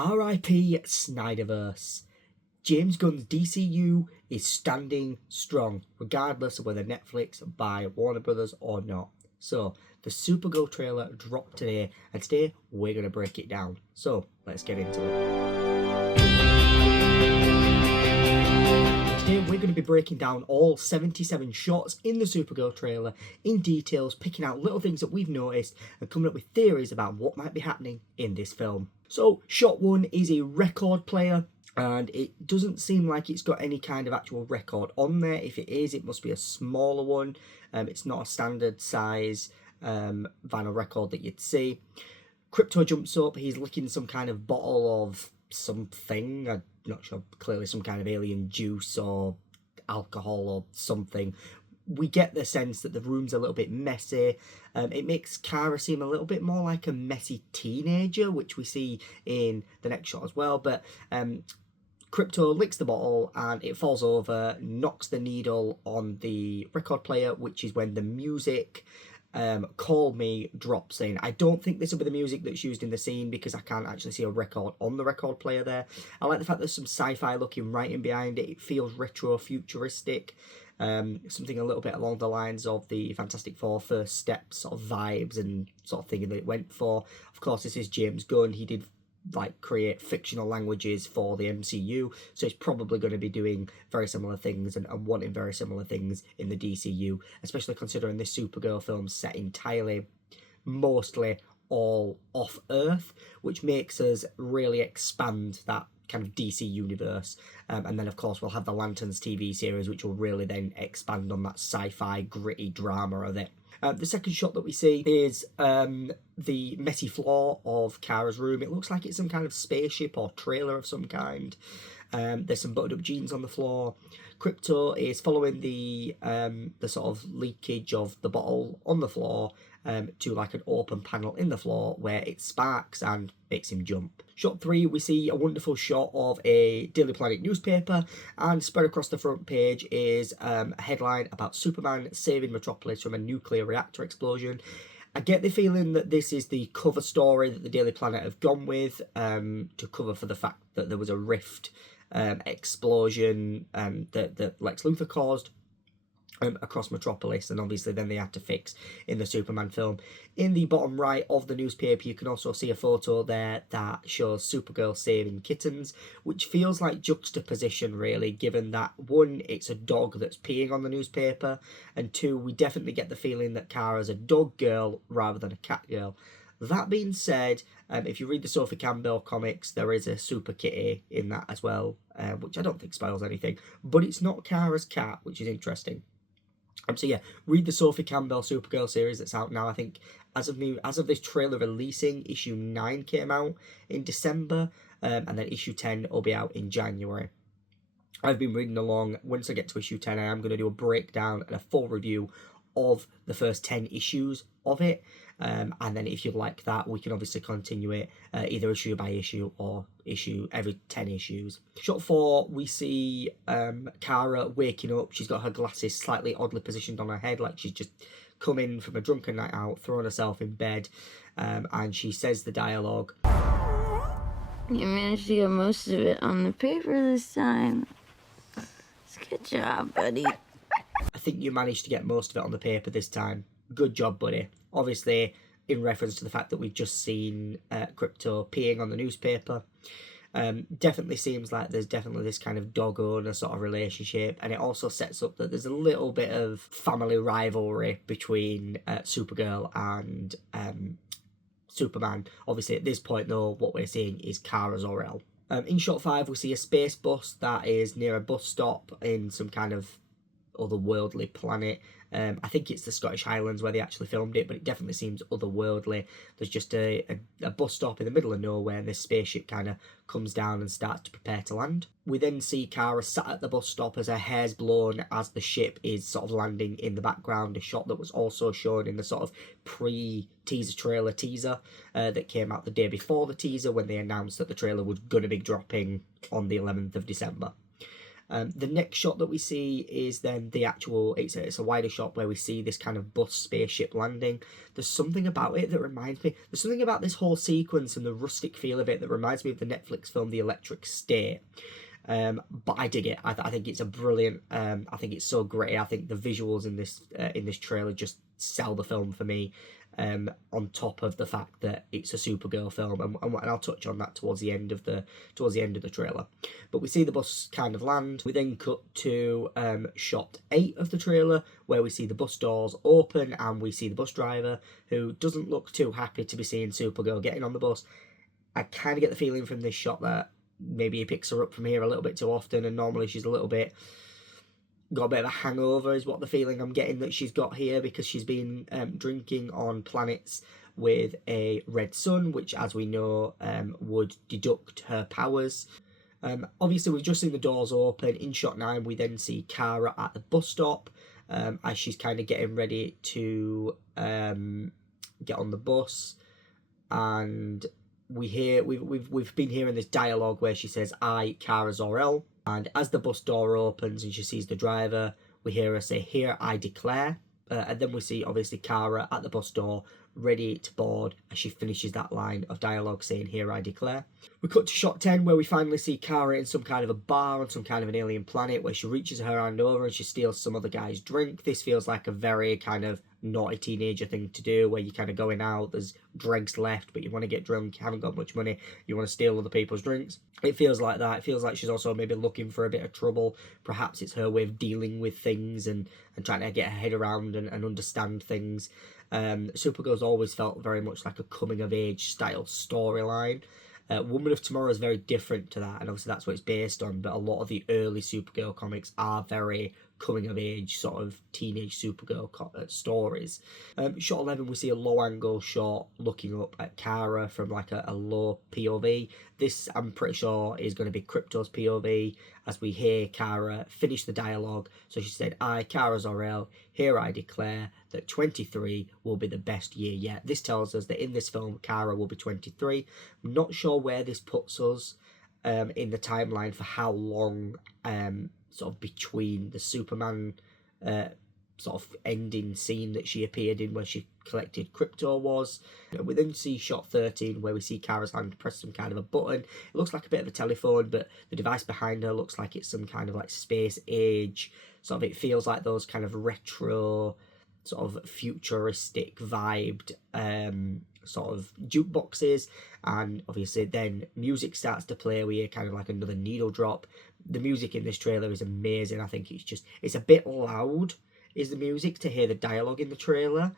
R.I.P. Snyderverse. James Gunn's DCU is standing strong, regardless of whether Netflix buy Warner Brothers or not. So, the Supergirl trailer dropped today, and today we're going to break it down. So, let's get into it. Today we're going to be breaking down all 77 shots in the Supergirl trailer in details, picking out little things that we've noticed and coming up with theories about what might be happening in this film. So, shot 1 is a record player, and it doesn't seem like it's got any kind of actual record on there. If it is, it must be a smaller one. It's not a standard size vinyl record that you'd see. Krypto jumps up, he's licking some kind of bottle of something, I'm not sure, clearly some kind of alien juice or alcohol or something. We get the sense that the room's a little bit messy. It makes Kara seem a little bit more like a messy teenager, which we see in the next shot as well. But Krypto licks the bottle and it falls over, knocks the needle on the record player, which is when the music Call Me drops in. I don't think this will be the music that's used in the scene because I can't actually see a record on the record player there. I like the fact there's some sci-fi looking writing behind it. It feels retro futuristic. Something a little bit along the lines of the Fantastic Four First Step sort of vibes and sort of thing that it went for. Of course, this is James Gunn. He did create fictional languages for the MCU, so he's probably going to be doing very similar things and wanting very similar things in the DCU, especially considering this Supergirl film's set entirely, mostly all off Earth, which makes us really expand that kind of DC universe. And then of course we'll have the Lanterns TV series, which will really then expand on that sci-fi gritty drama of it. The second shot that we see is the messy floor of Kara's room. It looks like it's some kind of spaceship or trailer of some kind. There's some buttoned up jeans on the floor. Krypto is following the sort of leakage of the bottle on the floor to like an open panel in the floor where it sparks and makes him jump. Shot 3, we see a wonderful shot of a Daily Planet newspaper, and spread across the front page is a headline about Superman saving Metropolis from a nuclear reactor explosion. I get the feeling that this is the cover story that the Daily Planet have gone with to cover for the fact that there was a rift explosion that Lex Luthor caused across Metropolis, and obviously then they had to fix in the Superman film. In the bottom right of the newspaper, you can also see a photo there that shows Supergirl saving kittens, which feels like juxtaposition really, given that one, it's a dog that's peeing on the newspaper, and two, we definitely get the feeling that Kara's a dog girl rather than a cat girl. That being said, if you read the Sophie Campbell comics, there is a super kitty in that as well, which I don't think spoils anything, but it's not Kara's cat, which is interesting. So yeah, read the Sophie Campbell Supergirl series that's out now. I think as of this trailer releasing, issue 9 came out in December, and then issue 10 will be out in January. I've been reading along. Once I get to issue 10, I am going to do a breakdown and a full review of the first 10 issues of it. And then if you like that, we can obviously continue it either issue by issue or issue every 10 issues. Shot 4, we see Kara waking up. She's got her glasses slightly oddly positioned on her head, like she's just come in from a drunken night out, thrown herself in bed, and she says the dialogue. You managed to get most of it on the paper this time. Good job, buddy. I think you managed to get most of it on the paper this time. Good job, buddy. Obviously, in reference to the fact that we've just seen Krypto peeing on the newspaper. Definitely seems like there's definitely this kind of dog owner sort of relationship, and it also sets up that there's a little bit of family rivalry between Supergirl and Superman. Obviously, at this point, though, what we're seeing is Kara Zor-El. In shot 5, we see a space bus that is near a bus stop in some kind of otherworldly planet. I think it's the Scottish Highlands where they actually filmed it, but it definitely seems otherworldly. There's just a bus stop in the middle of nowhere, and this spaceship kind of comes down and starts to prepare to land. We then see Kara sat at the bus stop as her hair's blown as the ship is sort of landing in the background, a shot that was also shown in the sort of pre-teaser trailer teaser that came out the day before the teaser when they announced that the trailer was going to be dropping on the 11th of December. The next shot that we see is then the actual, it's a wider shot where we see this kind of bus spaceship landing. There's something about it that reminds me, there's something about this whole sequence and the rustic feel of it that reminds me of the Netflix film The Electric State. But I dig it. I think it's a brilliant, I think it's so great. I think the visuals in this trailer just sell the film for me. On top of the fact that it's a Supergirl film, and I'll touch on that towards the end of the trailer. But we see the bus kind of land. We then cut to shot 8 of the trailer, where we see the bus doors open and we see the bus driver, who doesn't look too happy to be seeing Supergirl getting on the bus. I kind of get the feeling from this shot that maybe he picks her up from here a little bit too often, and normally she's a little bit got a bit of a hangover, is what the feeling I'm getting that she's got here, because she's been drinking on planets with a red sun, which, as we know, would deduct her powers. Obviously, we've just seen the doors open. In shot 9, we then see Kara at the bus stop as she's kind of getting ready to get on the bus, and we've been hearing this dialogue where she says, "I, Kara Zor-El." And as the bus door opens and she sees the driver, we hear her say, "Here I declare." And then we see, obviously, Kara at the bus door, ready to board, as she finishes that line of dialogue saying, "Here I declare." We cut to shot 10, where we finally see Kara in some kind of a bar on some kind of an alien planet, where she reaches her hand over and she steals some other guy's drink. This feels like a very kind of naughty teenager thing to do, where you're kind of going out, there's dregs left, but you want to get drunk, you haven't got much money, you want to steal other people's drinks. It feels like that. It feels like she's also maybe looking for a bit of trouble. Perhaps it's her way of dealing with things and trying to get her head around and understand things. Supergirl's always felt very much like a coming-of-age style storyline. Woman of Tomorrow is very different to that, and obviously that's what it's based on, but a lot of the early Supergirl comics are very coming-of-age, sort of teenage Supergirl stories. Shot 11, we see a low-angle shot looking up at Kara from like a low POV. This, I'm pretty sure, is going to be Krypto's POV, as we hear Kara finish the dialogue. So she said, "I, Kara Zor-El, here I declare that 23 will be the best year yet." This tells us that in this film, Kara will be 23. I'm not sure where this puts us in the timeline for how long sort of between the Superman sort of ending scene that she appeared in when she collected Krypto was. We then see shot 13, where we see Kara's hand press some kind of a button. It looks like a bit of a telephone, but the device behind her looks like it's some kind of like space age. Sort of, it feels like those kind of retro, sort of futuristic vibed sort of jukeboxes, and obviously then music starts to play. We hear kind of like another needle drop. The music in this trailer is amazing. I think it's a bit loud, is the music, to hear the dialogue in the trailer,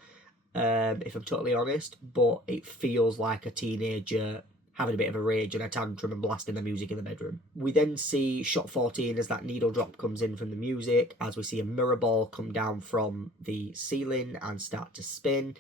if I'm totally honest, but it feels like a teenager having a bit of a rage and a tantrum and blasting the music in the bedroom. We then see shot 14 as that needle drop comes in from the music, as we see a mirror ball come down from the ceiling and start to spin.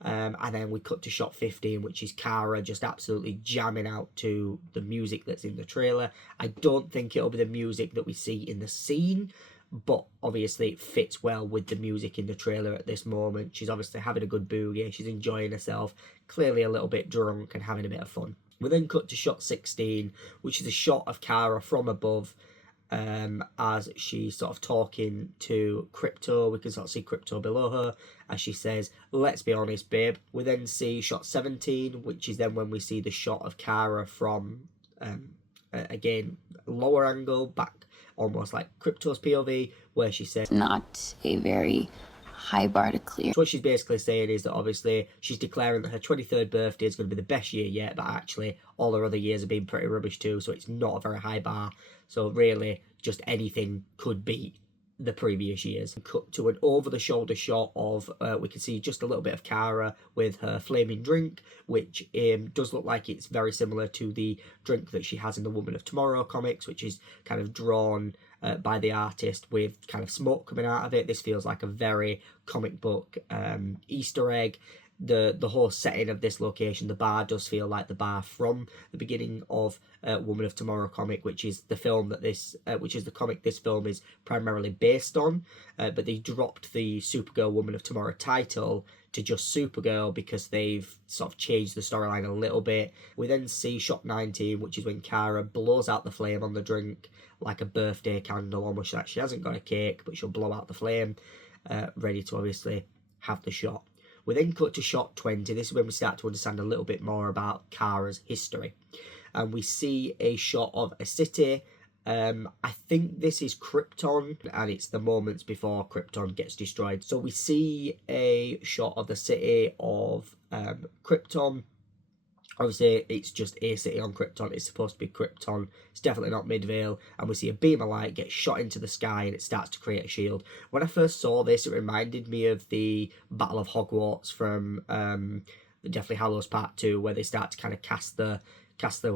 And then we cut to shot 15, which is Kara just absolutely jamming out to the music that's in the trailer. I don't think it'll be the music that we see in the scene, but obviously it fits well with the music in the trailer at this moment. She's obviously having a good boogie, she's enjoying herself, clearly a little bit drunk and having a bit of fun. We then cut to shot 16, which is a shot of Kara from above, as she's sort of talking to Krypto. We can sort of see Krypto below her as she says, "Let's be honest, babe." We then see shot 17, which is then when we see the shot of Kara from, again, lower angle, back almost like Krypto's POV, where she says, Not a very high bar to clear. So what she's basically saying is that obviously she's declaring that her 23rd birthday is going to be the best year yet, but actually all her other years have been pretty rubbish too, so it's not a very high bar. So really, just anything could beat the previous years. Cut to an over-the-shoulder shot of, we can see just a little bit of Kara with her flaming drink, which does look like it's very similar to the drink that she has in the Woman of Tomorrow comics, which is kind of drawn by the artist with kind of smoke coming out of it. This feels like a very comic book Easter egg. the whole setting of this location, the bar does feel like the bar from the beginning of Woman of Tomorrow comic, which is the film that which is the comic this film is primarily based on. But they dropped the Supergirl Woman of Tomorrow title to just Supergirl because they've sort of changed the storyline a little bit. We then see shot 19, which is when Kara blows out the flame on the drink like a birthday candle, almost like she hasn't got a cake, but she'll blow out the flame, ready to obviously have the shot. We then cut to shot 20. This is when we start to understand a little bit more about Kara's history. And we see a shot of a city. I think this is Krypton, and it's the moments before Krypton gets destroyed. So we see a shot of the city of Krypton. Obviously, it's just a city on Krypton. It's supposed to be Krypton. It's definitely not Midvale. And we see a beam of light get shot into the sky, and it starts to create a shield. When I first saw this, it reminded me of the Battle of Hogwarts from the Deathly Hallows Part 2, where they start to kind of cast the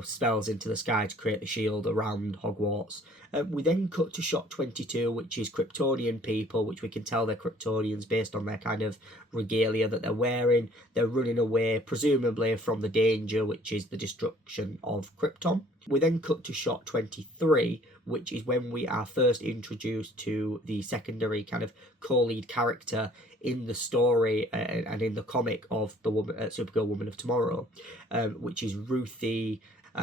spells into the sky to create the shield around Hogwarts. We then cut to shot 22, which is Kryptonian people, which we can tell they're Kryptonians based on their kind of regalia that they're wearing. They're running away, presumably from the danger, which is the destruction of Krypton. We then cut to shot 23, which is when we are first introduced to the secondary kind of co-lead character in the story and in the comic of the Supergirl Woman of Tomorrow, which is Ruthie.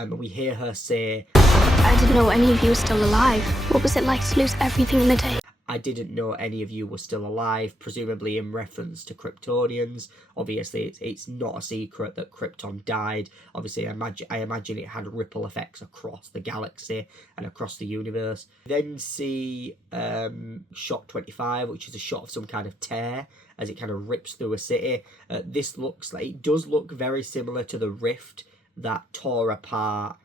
We hear her say, I didn't know any of you were still alive. What was it like to lose everything in a day? I didn't know any of you were still alive, presumably in reference to Kryptonians. Obviously, it's not a secret that Krypton died. Obviously, I imagine it had ripple effects across the galaxy and across the universe. Then see shot 25, which is a shot of some kind of tear as it kind of rips through a city. This looks like, it does look very similar to the rift that tore apart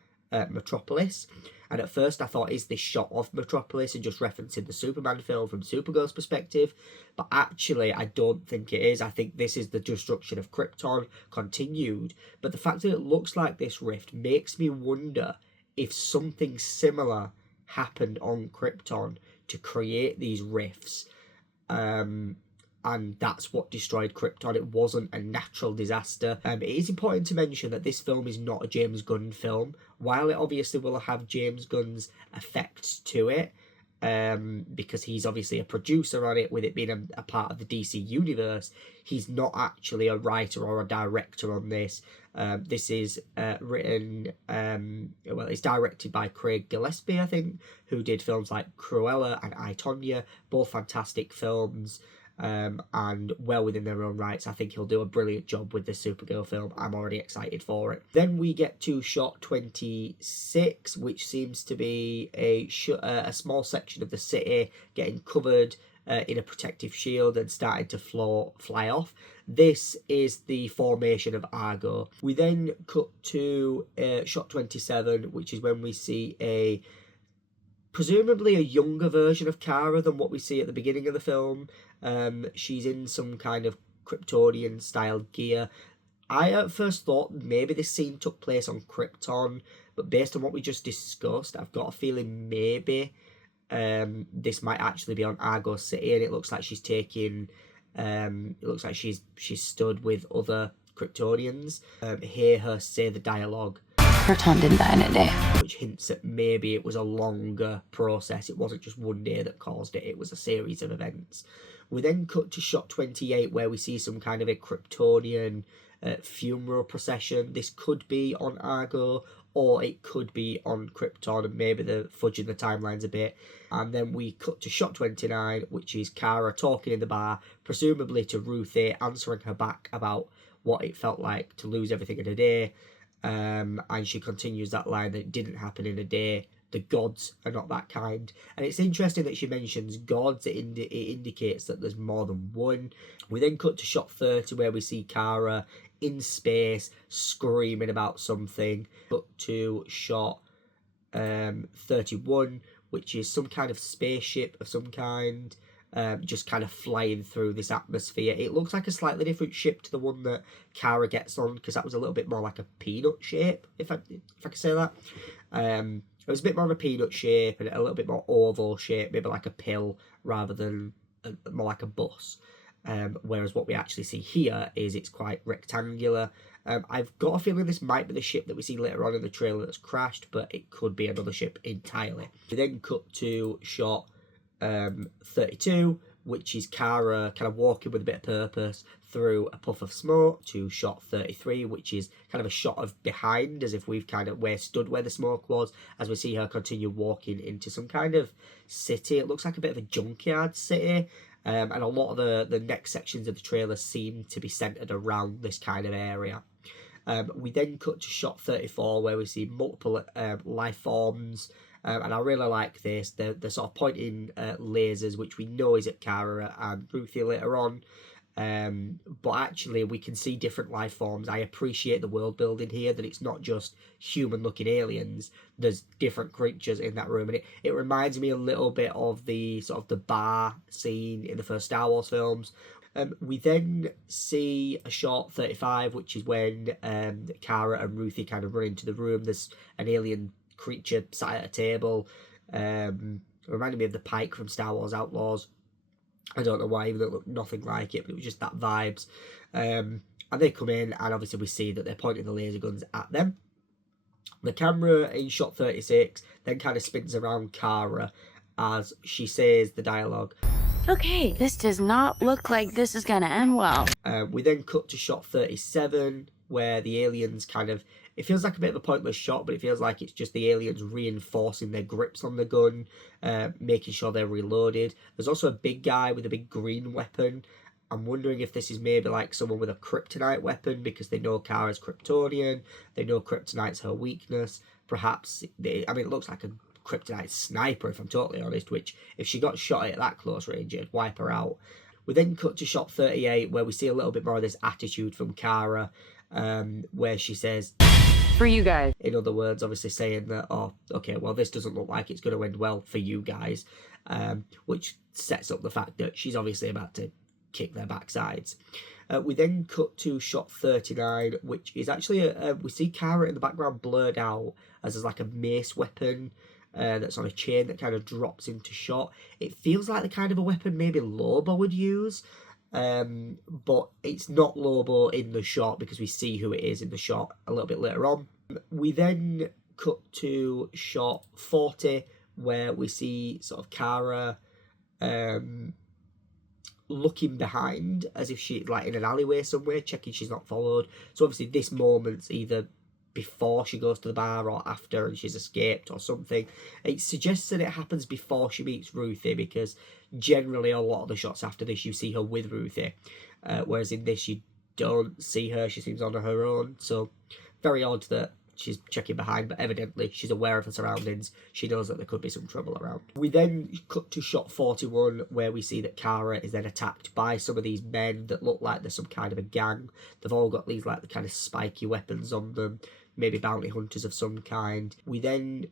Metropolis. And at first I thought, is this shot of Metropolis and just referencing the Superman film from Supergirl's perspective? But actually, I don't think it is. I think this is the destruction of Krypton continued. But the fact that it looks like this rift makes me wonder if something similar happened on Krypton to create these rifts. And that's what destroyed Krypton. It wasn't a natural disaster. It is important to mention that this film is not a James Gunn film. While it obviously will have James Gunn's effects to it, because he's obviously a producer on it, with it being a part of the DC universe, he's not actually a writer or a director on this. This is written, it's directed by Craig Gillespie, I think, who did films like Cruella and I, Tonya, both fantastic films. And well within their own rights. I think he'll do a brilliant job with this Supergirl film. I'm already excited for it. Then we get to shot 26, which seems to be a small section of the city getting covered in a protective shield and starting to fly off. This is the formation of Argo. We then cut to shot 27, which is when we see presumably a younger version of Kara than what we see at the beginning of the film. She's in some kind of Kryptonian style gear. I at first thought maybe this scene took place on Krypton, but based on what we just discussed, I've got a feeling maybe this might actually be on Argo City, and it looks like she's taking it looks like she's stood with other Kryptonians. Hear her say the dialogue. Krypton didn't die in a day. Which hints at maybe it was a longer process. It wasn't just one day that caused it. It was a series of events. We then cut to shot 28, where we see some kind of a Kryptonian funeral procession. This could be on Argo, or it could be on Krypton, and maybe they're fudging the timelines a bit. And then we cut to shot 29, which is Kara talking in the bar, presumably to Ruthie, answering her back about what it felt like to lose everything in a day. And she continues that line that it didn't happen in a day. The gods are not that kind. And it's interesting that she mentions gods. It indicates that there's more than one. We then cut to shot 30, where we see Kara in space screaming about something. Cut to shot 31, which is some kind of spaceship of some kind, just kind of flying through this atmosphere. It looks like a slightly different ship to the one that Kara gets on, because that was a little bit more like a peanut shape, if I could say that. It was a bit more of a peanut shape and a little bit more oval shape, maybe like a pill rather than more like a bus. whereas what we actually see here is it's quite rectangular. I've got a feeling this might be the ship that we see later on in the trailer that's crashed, but it could be another ship entirely. We then cut to shot 32, which is Kara kind of walking with a bit of purpose through a puff of smoke, to shot 33, which is kind of a shot of behind, as if we've kind of stood where the smoke was, as we see her continue walking into some kind of city. It looks like a bit of a junkyard city, and a lot of the next sections of the trailer seem to be centered around this kind of area. We then cut to shot 34, where we see multiple life forms, and I really like this. They're sort of pointing lasers, which we know is at Kara and Ruthie later on. But actually we can see different life forms. I appreciate the world building here, that it's not just human looking aliens. There's different creatures in that room, and it reminds me a little bit of the sort of the bar scene in the first Star Wars films. We then see a shot 35, which is when Kara and Ruthie kind of run into the room. There's an alien creature sat at a table. Reminded me of the Pike from Star Wars Outlaws. I don't know why, even though it looked nothing like it, but it was just that vibes. And they come in, and obviously we see that they're pointing the laser guns at them. The camera in shot 36 then kind of spins around Kara as she says the dialogue. Okay, this does not look like this is gonna end well. We then cut to shot 37, where the aliens kind of... It feels like a bit of a pointless shot, but it feels like it's just the aliens reinforcing their grips on the gun, making sure they're reloaded. There's also a big guy with a big green weapon. I'm wondering if this is maybe like someone with a kryptonite weapon, because they know Kara's Kryptonian. They know kryptonite's her weakness. Perhaps, it looks like a kryptonite sniper, if I'm totally honest, which if she got shot at that close range, it'd wipe her out. We then cut to shot 38, where we see a little bit more of this attitude from Kara, where she says, For you guys. in other words, obviously saying that, oh, okay, well, this doesn't look like it's going to end well for you guys, which sets up the fact that she's obviously about to kick their backsides. We then cut to shot 39, which is actually, we see Kara in the background blurred out as there's like a mace weapon that's on a chain that kind of drops into shot. It feels like the kind of a weapon maybe Lobo would use, but it's not Lobo in the shot, because we see who it is in the shot a little bit later on. We then cut to shot 40, where we see sort of Kara looking behind, as if she's like in an alleyway somewhere, checking she's not followed. So obviously this moment's either before she goes to the bar or after and she's escaped or something. It suggests that it happens before she meets Ruthie, because generally a lot of the shots after this you see her with Ruthie, whereas in this you don't see her. She seems on her own, so very odd that she's checking behind, but evidently she's aware of her surroundings. She knows that there could be some trouble around. We then cut to shot 41, where we see that Kara is then attacked by some of these men that look like they're some kind of a gang. They've all got these like the kind of spiky weapons on them, maybe bounty hunters of some kind. We then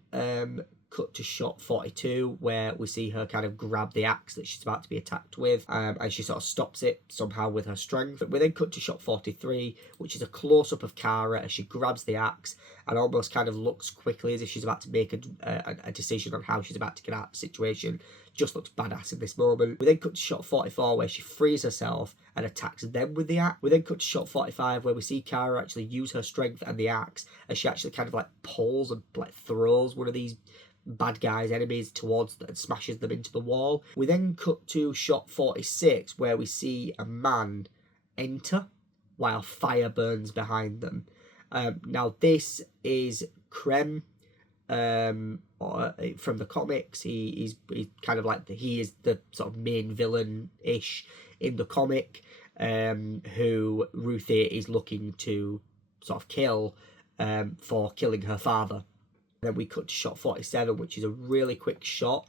cut to shot 42, where we see her kind of grab the axe that she's about to be attacked with, and she sort of stops it somehow with her strength. We then cut to shot 43, which is a close-up of Kara as she grabs the axe and almost kind of looks quickly as if she's about to make a decision on how she's about to get out of the situation. Just looks badass in this moment. We then cut to shot 44, where she frees herself and attacks them with the axe. We then cut to shot 45, where we see Kara actually use her strength and the axe as she actually kind of like pulls and like throws one of these bad guys, enemies, towards and smashes them into the wall. We then cut to shot 46, where we see a man enter while fire burns behind them. Now this is Krem, from the comics. He's kind of like he is the sort of main villain-ish in the comic, who Ruthie is looking to sort of kill for killing her father. Then we cut to shot 47, which is a really quick shot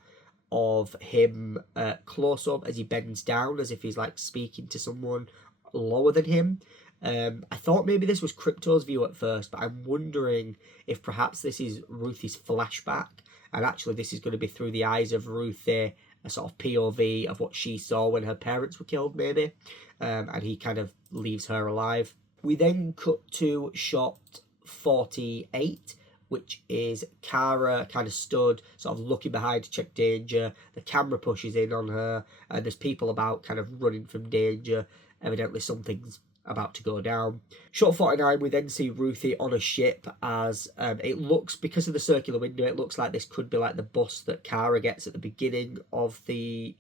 of him close up as he bends down, as if he's like speaking to someone lower than him. I thought maybe this was Crypto's view at first, but I'm wondering if perhaps this is Ruthie's flashback, and actually this is going to be through the eyes of Ruthie, a sort of POV of what she saw when her parents were killed, maybe, and he kind of leaves her alive. We then cut to shot 48, which is Kara kind of stood, sort of looking behind to check danger. The camera pushes in on her, and there's people about kind of running from danger. Evidently something's about to go down. Shot 49, we then see Ruthie on a ship as it looks, because of the circular window, it looks like this could be like the bus that Kara gets at the beginning of the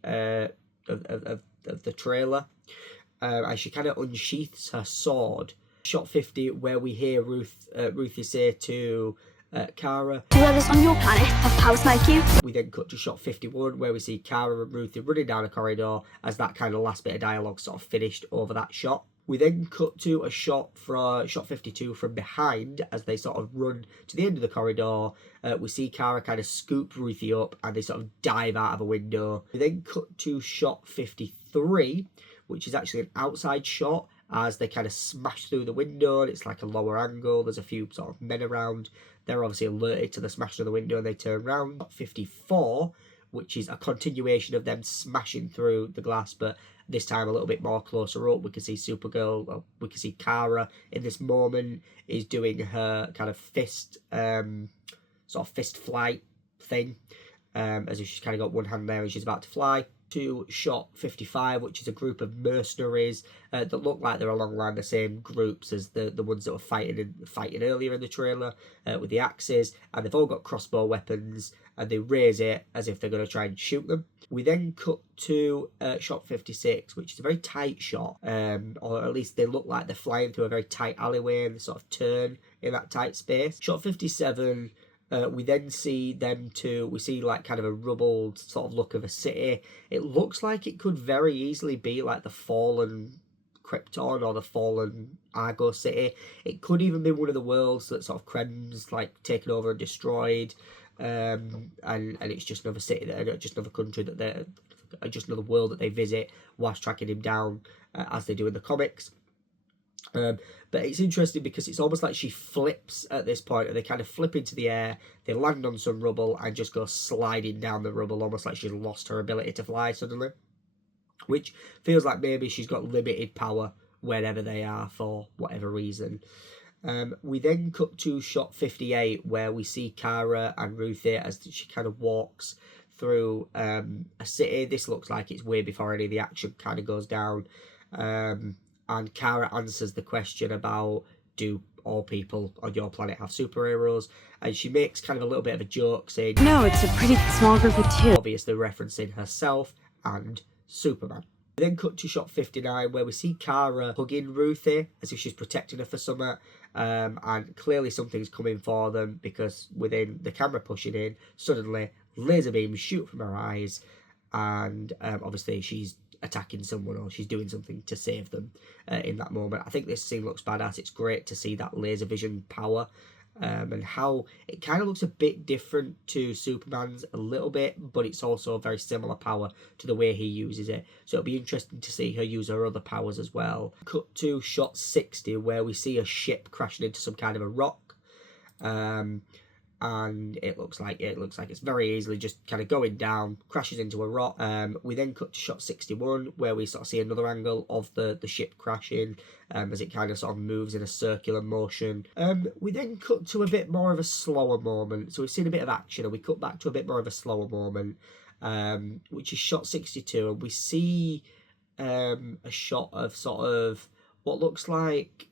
of the trailer, as she kind of unsheaths her sword. Shot 50, where we hear Ruthie say to Kara, Do others on your planet have powers like you? We then cut to shot 51, where we see Kara and Ruthie running down a corridor as that kind of last bit of dialogue sort of finished over that shot. We then cut to a shot for shot 52 from behind as they sort of run to the end of the corridor. We see Kara kind of scoop Ruthie up and they sort of dive out of a window. We then cut to shot 53, which is actually an outside shot as they kind of smash through the window, and it's like a lower angle. There's a few sort of men around. They're obviously alerted to the smashing of the window and they turn around. Shot 54, which is a continuation of them smashing through the glass, but this time a little bit more closer up. We can see Supergirl, well, we can see Kara in this moment is doing her kind of fist, sort of fist flight thing, as if she's kind of got one hand there and she's about to fly. To shot 55, which is a group of mercenaries that look like they're along the same groups as the ones that were fighting earlier in the trailer with the axes, and they've all got crossbow weapons and they raise it as if they're going to try and shoot them. We then cut to shot 56, which is a very tight shot, or at least they look like they're flying through a very tight alleyway and they sort of turn in that tight space. Shot 57, we then see we see like kind of a rubbled sort of look of a city. It looks like it could very easily be like the fallen Krypton or the fallen Argo city. It could even be one of the worlds that sort of Krem's like taken over and destroyed, and it's just another city, just another country that they're just another world that they visit whilst tracking him down as they do in the comics. But it's interesting because it's almost like she flips at this point, and they kind of flip into the air, they land on some rubble and just go sliding down the rubble, almost like she's lost her ability to fly suddenly, which feels like maybe she's got limited power wherever they are for whatever reason. We then cut to shot 58, where we see Kara and Ruthie as she kind of walks through a city. This looks like it's way before any of the action kind of goes down. And Kara answers the question about, do all people on your planet have superheroes? And she makes kind of a little bit of a joke saying, No, it's a pretty small group of two. Obviously referencing herself and Superman. We then cut to shot 59, where we see Kara hugging Ruthie as if she's protecting her for something. And clearly something's coming for them, because within the camera pushing in, suddenly laser beams shoot from her eyes, and obviously she's attacking someone or she's doing something to save them in that moment. I think this scene looks badass. It's great to see that laser vision power, and how it kind of looks a bit different to Superman's a little bit, but it's also a very similar power to the way he uses it. So it'll be interesting to see her use her other powers as well. Cut to shot 60, where we see a ship crashing into some kind of a rock. And it looks like it's very easily just kind of going down, crashes into a rock. We then cut to shot 61, where we sort of see another angle of the ship crashing, as it kind of sort of moves in a circular motion. We then cut to a bit more of a slower moment. So we've seen a bit of action, and we cut back to a bit more of a slower moment, which is shot 62, and we see a shot of sort of what looks like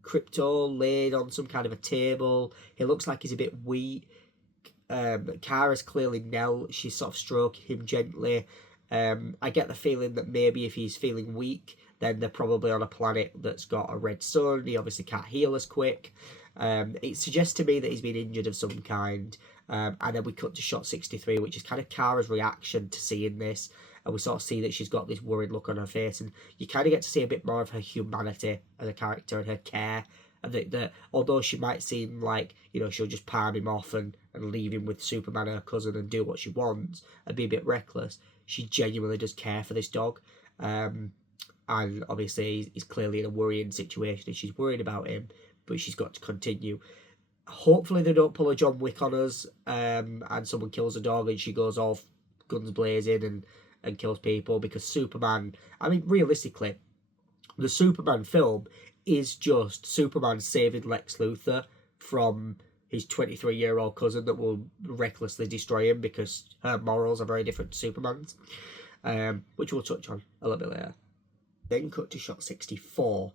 Crypto laid on some kind of a table. He looks like he's a bit weak. Kara's clearly knelt. She's sort of stroking him gently. I get the feeling that maybe if he's feeling weak, then they're probably on a planet that's got a red sun. He obviously can't heal as quick. It suggests to me that he's been injured of some kind. And then we cut to shot 63, which is kind of Kara's reaction to seeing this. And we sort of see that she's got this worried look on her face, and you kind of get to see a bit more of her humanity as a character and her care. And that although she might seem like, you know, she'll just palm him off and leave him with Superman, her cousin, and do what she wants and be a bit reckless, she genuinely does care for this dog. And obviously he's clearly in a worrying situation and she's worried about him, but she's got to continue. Hopefully they don't pull a John Wick on us, and someone kills a dog and she goes off guns blazing and kills people, because Superman, I mean, realistically, the Superman film is just Superman saving Lex Luthor from his 23-year-old cousin that will recklessly destroy him because her morals are very different to Superman's, which we'll touch on a little bit later. Then cut to shot 64,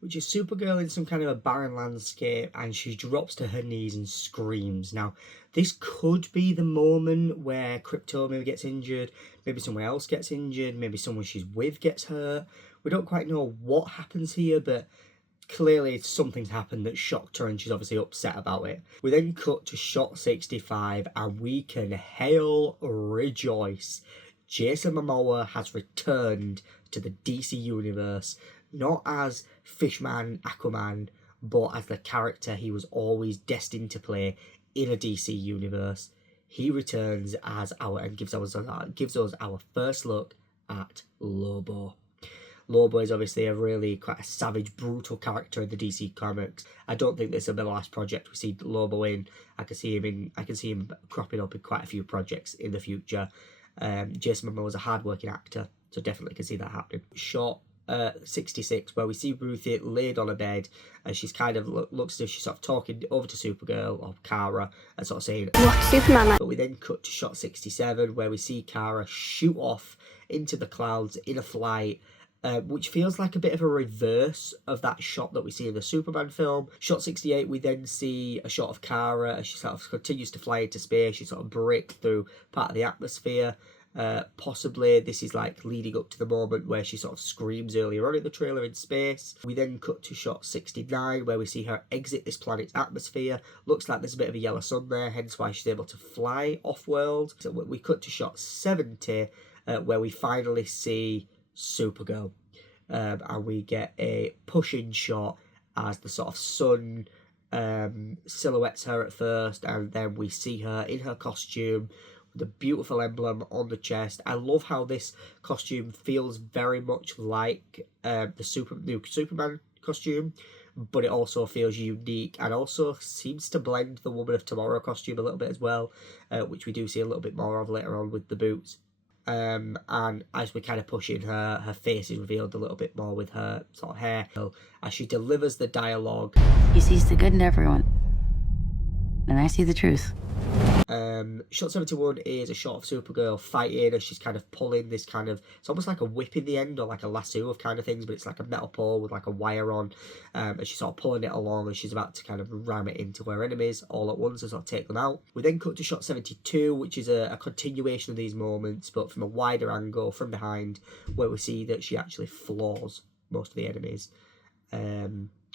which is Supergirl in some kind of a barren landscape, and she drops to her knees and screams. Now, this could be the moment where Krypto maybe gets injured, maybe someone else gets injured, maybe someone she's with gets hurt. We don't quite know what happens here, but clearly something's happened that shocked her and she's obviously upset about it. We then cut to shot 65 and we can hail rejoice. Jason Momoa has returned to the DC universe, not as Fishman, Aquaman, but as the character he was always destined to play in a DC universe. He returns as and gives us our first look at Lobo. Lobo is obviously a really quite a savage, brutal character in the DC comics. I don't think this will be the last project we see Lobo in. I can see him cropping up in quite a few projects in the future. Jason Momoa is a hard-working actor, so definitely can see that happening. Shot 66, where we see Ruthie laid on a bed, and she's kind of looks as if she's sort of talking over to Supergirl or Kara and sort of saying, "What, Superman?" But we then cut to shot 67, where we see Kara shoot off into the clouds in a flight, which feels like a bit of a reverse of that shot that we see in the Superman film. Shot 68, we then see a shot of Kara as she sort of continues to fly into space. She sort of breaks through part of the atmosphere. Possibly this is like leading up to the moment where she sort of screams earlier on in the trailer in space. We then cut to shot 69, where we see her exit this planet's atmosphere. Looks like there's a bit of a yellow sun there, hence why she's able to fly off-world. So we cut to shot 70, where we finally see Supergirl, and we get a push-in shot as the sort of sun silhouettes her at first, and then we see her in her costume with a beautiful emblem on the chest. I love how this costume feels very much like the new Superman costume, but it also feels unique and also seems to blend the Woman of Tomorrow costume a little bit as well, which we do see a little bit more of later on with the boots. And as we kind of push in, her face is revealed a little bit more with her sort of hair as she delivers the dialogue. He sees the good in everyone, and I see the truth. Shot 71 is a shot of Supergirl fighting as she's kind of pulling this kind of, it's almost like a whip in the end or like a lasso of kind of things, but it's like a metal pole with like a wire on, and she's sort of pulling it along as she's about to kind of ram it into her enemies all at once and sort of take them out. We then cut to shot 72, which is a continuation of these moments, but from a wider angle from behind, where we see that she actually floors most of the enemies.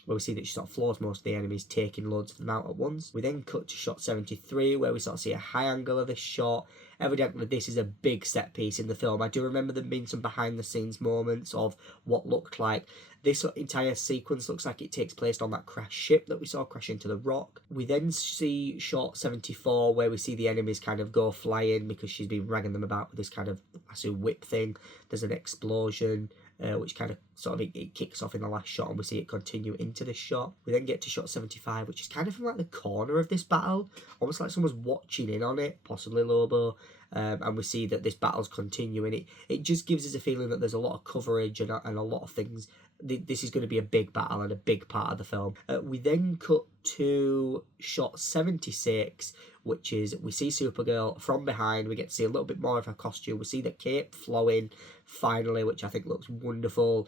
Where we see that she sort of floors most of the enemies, taking loads of them out at once. We then cut to shot 73, where we sort of see a high angle of this shot. Evidently, this is a big set piece in the film. I do remember there being some behind-the-scenes moments of what looked like. This entire sequence looks like it takes place on that crashed ship that we saw crash into the rock. We then see shot 74, where we see the enemies kind of go flying because she's been ragging them about with this kind of lasso whip thing. There's an explosion, which kind of sort of it kicks off in the last shot, and we see it continue into this shot. We then get to shot 75, which is kind of from like the corner of this battle, almost like someone's watching in on it, possibly Lobo. And we see that this battle's continuing. It just gives us a feeling that there's a lot of coverage and a lot of things. This is going to be a big battle and a big part of the film. We then cut to shot 76, which is we see Supergirl from behind. We get to see a little bit more of her costume. We see the cape flowing finally, which I think looks wonderful.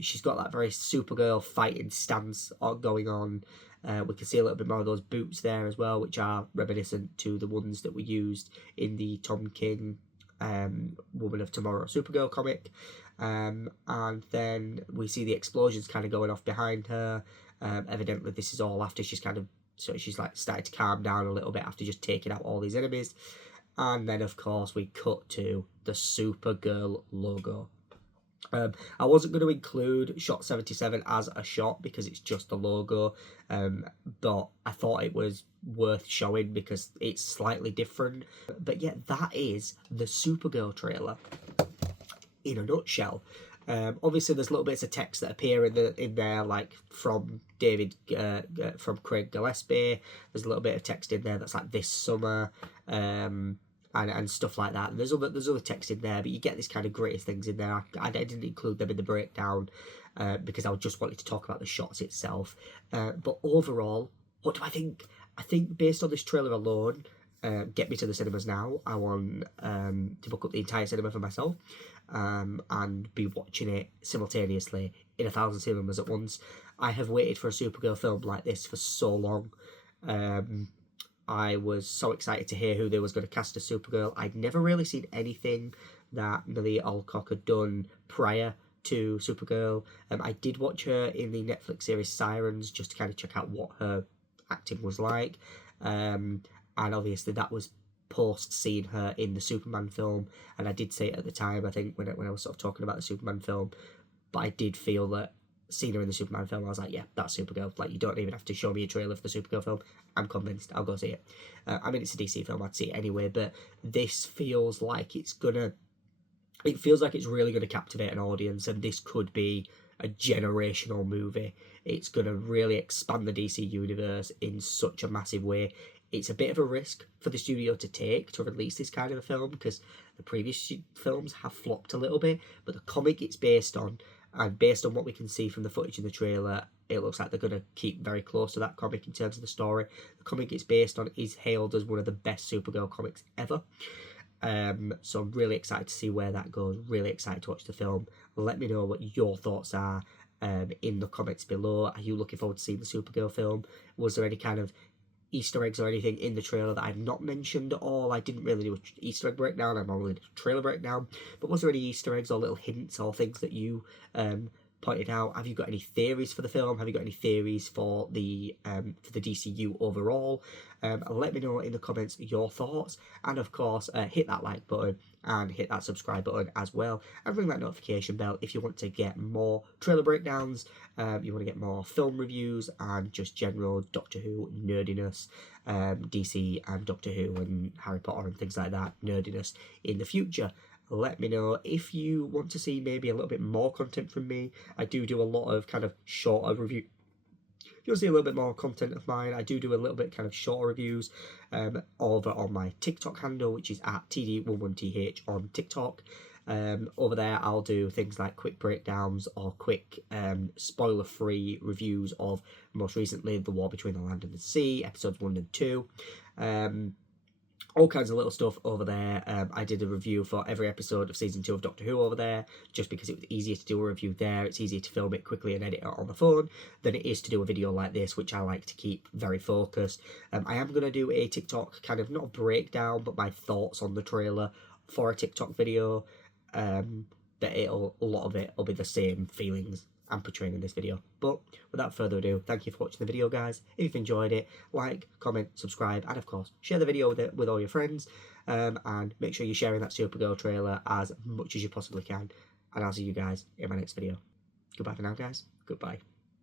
She's got that very Supergirl fighting stance going on. We can see a little bit more of those boots there as well, which are reminiscent to the ones that we used in the Tom King Woman of Tomorrow Supergirl comic. And then we see the explosions kind of going off behind her. Evidently this is all after she's like started to calm down a little bit after just taking out all these enemies. And then of course we cut to the Supergirl logo. I wasn't going to include shot 77 as a shot because it's just the logo, but I thought it was worth showing because it's slightly different. But yeah, that is the Supergirl trailer in a nutshell. Obviously there's little bits of text that appear in there, like from from Craig Gillespie. There's a little bit of text in there that's like this summer, and stuff like that. And there's other text in there, but you get this kind of greatest things in there. I didn't include them in the breakdown because I just wanted to talk about the shots itself. But overall, What do I think? I think based on this trailer alone, get me to the cinemas now. I want to book up the entire cinema for myself and be watching it simultaneously in 1,000 cinemas at once. I have waited for a Supergirl film like this for so long. I was so excited to hear who they was going to cast as Supergirl. I'd never really seen anything that Milly Alcock had done prior to Supergirl. I did watch her in the Netflix series Sirens just to kind of check out what her acting was like. And obviously that was post seeing her in the Superman film. And I did say it at the time, I think, when I was sort of talking about the Superman film. But I did feel that seeing her in the Superman film, I was like, yeah, that's Supergirl. Like, you don't even have to show me a trailer for the Supergirl film. I'm convinced. I'll go see it. I mean, it's a DC film. I'd see it anyway. But this feels like it's gonna... It feels like it's really going to captivate an audience, and this could be a generational movie. It's going to really expand the DC universe in such a massive way. It's a bit of a risk for the studio to take to release this kind of a film, because the previous films have flopped a little bit, but the comic it's based on, and based on what we can see from the footage in the trailer, it looks like they're going to keep very close to that comic in terms of the story. The comic it's based on is hailed as one of the best Supergirl comics ever. So I'm really excited to see where that goes, really excited to watch the film. Let me know what your thoughts are in the comments below. Are you looking forward to seeing the Supergirl film? Was there any kind of Easter eggs or anything in the trailer that I've not mentioned at all? I didn't really do an Easter egg breakdown, I normally do a trailer breakdown, but was there any Easter eggs or little hints or things that you pointed out? Have you got any theories for the film? Have you got any theories for the DCU overall? Let me know in the comments your thoughts, and of course hit that like button and hit that subscribe button as well, and ring that notification bell if you want to get more trailer breakdowns, you want to get more film reviews and just general Doctor Who nerdiness, DC and Doctor Who and Harry Potter and things like that nerdiness in the future. Let me know if you want to see maybe a little bit more content from me. I do a lot of kind of shorter review. If you want to see a little bit more content of mine, I do a little bit kind of shorter reviews over on my TikTok handle, which is at TD11TH on TikTok. Over there, I'll do things like quick breakdowns or quick spoiler-free reviews of, most recently, The War Between the Land and the Sea, episodes 1 and 2. All kinds of little stuff over there. I did a review for every episode of season 2 of Doctor Who over there, just because it was easier to do a review there. It's easier to film it quickly and edit it on the phone than it is to do a video like this, which I like to keep very focused. I am going to do a TikTok kind of, not a breakdown, but my thoughts on the trailer for a TikTok video. But a lot of it will be the same feelings I'm portraying in this video. But without further ado, thank you for watching the video, guys. If you've enjoyed it, like, comment, subscribe, and of course, share the video with all your friends. And make sure you're sharing that Supergirl trailer as much as you possibly can. And I'll see you guys in my next video. Goodbye for now, guys. Goodbye.